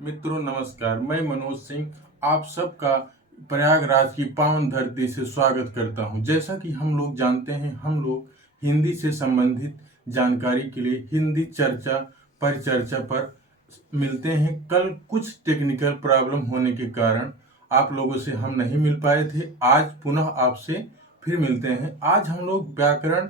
मित्रों नमस्कार, मैं मनोज सिंह आप सबका प्रयागराज की पावन धरती से स्वागत करता हूं। जैसा कि हम लोग जानते हैं, हम लोग हिंदी से संबंधित जानकारी के लिए हिंदी चर्चा परिचर्चा पर मिलते हैं। कल कुछ टेक्निकल प्रॉब्लम होने के कारण आप लोगों से हम नहीं मिल पाए थे। आज पुनः आपसे फिर मिलते हैं। आज हम लोग व्याकरण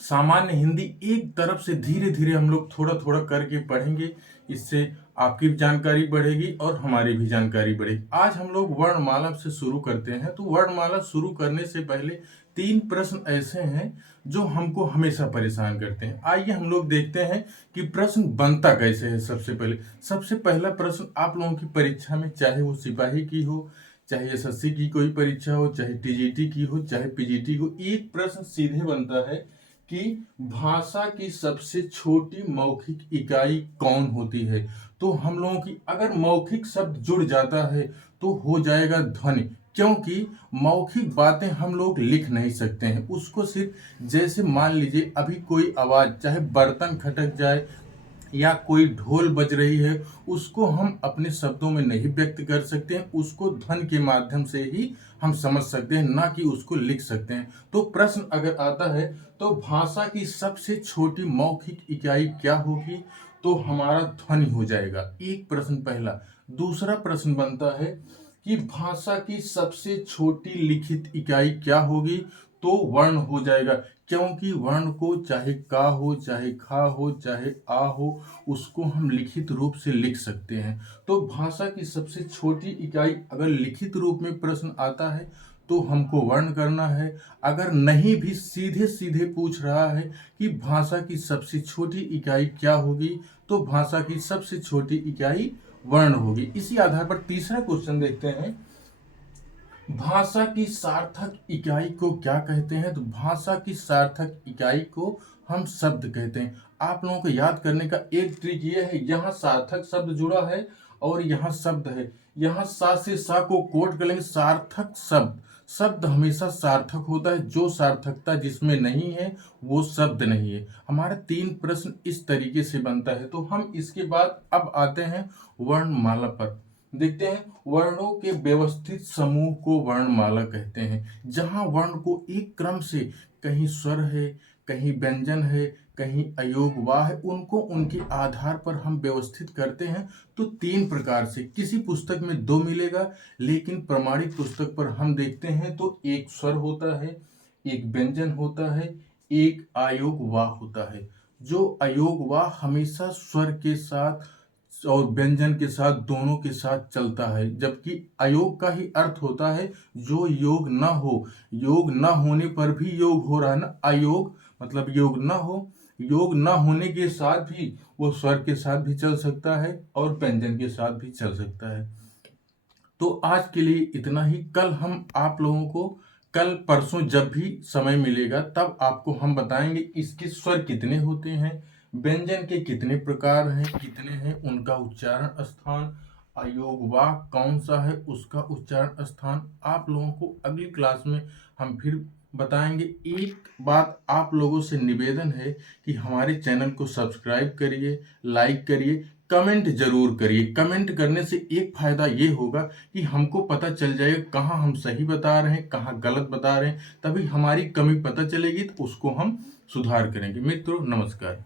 सामान्य हिंदी एक तरफ से धीरे धीरे हम लोग थोड़ा थोड़ा करके पढ़ेंगे। इससे आपकी भी जानकारी बढ़ेगी और हमारी भी जानकारी बढ़ेगी। आज हम लोग वर्णमाला से शुरू करते हैं। तो वर्णमाला शुरू करने से पहले 3 प्रश्न ऐसे हैं जो हमको हमेशा परेशान करते हैं। आइए हम लोग देखते हैं कि प्रश्न बनता कैसे है। सबसे पहला प्रश्न आप लोगों की परीक्षा में, चाहे वो सिपाही की हो, चाहे एसएससी की कोई परीक्षा हो, चाहे टीजीटी की हो, चाहे पीजीटी हो, एक प्रश्न सीधे बनता है कि भाषा की सबसे छोटी मौखिक इकाई कौन होती है। तो हम लोगों की अगर मौखिक शब्द जुड़ जाता है तो हो जाएगा ध्वनि, क्योंकि मौखिक बातें हम लोग लिख नहीं सकते हैं। उसको सिर्फ, जैसे मान लीजिए अभी कोई आवाज, चाहे बर्तन खटक जाए या कोई ढोल बज रही है, उसको हम अपने शब्दों में नहीं व्यक्त कर सकते हैं। उसको ध्वनि के माध्यम से ही हम समझ सकते हैं, ना कि उसको लिख सकते हैं। तो प्रश्न अगर आता है तो भाषा की सबसे छोटी मौखिक इकाई क्या होगी, तो हमारा ध्वनि हो जाएगा। एक प्रश्न पहला। दूसरा प्रश्न बनता है कि भाषा की सबसे छोटी लिखित इकाई क्या होगी, तो वर्ण हो जाएगा, क्योंकि वर्ण को चाहे का हो, चाहे खा हो, चाहे आ हो, उसको हम लिखित रूप से लिख सकते हैं। तो भाषा की सबसे छोटी इकाई अगर लिखित रूप में प्रश्न आता है तो हमको वर्ण करना है। अगर नहीं भी सीधे सीधे पूछ रहा है कि भाषा की सबसे छोटी इकाई क्या होगी, तो भाषा की सबसे छोटी इकाई वर्ण होगी। इसी आधार पर तीसरा क्वेश्चन देखते हैं। भाषा की सार्थक इकाई को क्या कहते हैं, तो भाषा की सार्थक इकाई को हम शब्द कहते हैं। आप लोगों को याद करने का एक ट्रिक ये है, यहाँ सार्थक शब्द जुड़ा है और यहाँ शब्द है। यहाँ सा से सा को कोट कर लेंगे। सार्थक शब्द, शब्द हमेशा सार्थक होता है। जो सार्थकता जिसमें नहीं है वो शब्द नहीं है। हमारा 3 प्रश्न इस तरीके से बनता है। तो हम इसके बाद अब आते हैं वर्णमाला पर। देखते हैं, वर्णों के व्यवस्थित समूह को वर्णमाला कहते हैं। जहां वर्ण को एक क्रम से, कहीं स्वर है, कहीं व्यंजन है, कहीं अयोगवाह है, उनको उनके आधार पर हम व्यवस्थित करते हैं। तो 3 प्रकार से, किसी पुस्तक में 2 मिलेगा, लेकिन प्रमाणित पुस्तक पर हम देखते हैं तो एक स्वर होता है, एक व्यंजन होता है, एक अयोगवाह होता है। जो अयोगवाह हमेशा स्वर के साथ और व्यंजन के साथ, दोनों के साथ चलता है, जबकि अयोग का ही अर्थ होता है जो योग न हो। योग न होने पर भी योग हो रहा है ना, अयोग मतलब योग न हो। योग न होने के साथ भी वो स्वर के साथ भी चल सकता है और व्यंजन के साथ भी चल सकता है। तो आज के लिए इतना ही। कल हम आप लोगों को, कल परसों जब भी समय मिलेगा तब आपको हम बताएंगे इसके स्वर कितने होते हैं, व्यंजन के कितने प्रकार हैं, कितने हैं, उनका उच्चारण स्थान, अयोगवाह कौन सा है उसका उच्चारण स्थान। आप लोगों को अगली क्लास में हम फिर बताएंगे। एक बात आप लोगों से निवेदन है कि हमारे चैनल को सब्सक्राइब करिए, लाइक करिए, कमेंट जरूर करिए। कमेंट करने से एक फायदा ये होगा कि हमको पता चल जाएगा कहाँ हम सही बता रहे हैं, कहाँ गलत बता रहे हैं। तभी हमारी कमी पता चलेगी तो उसको हम सुधार करेंगे। मित्रों नमस्कार।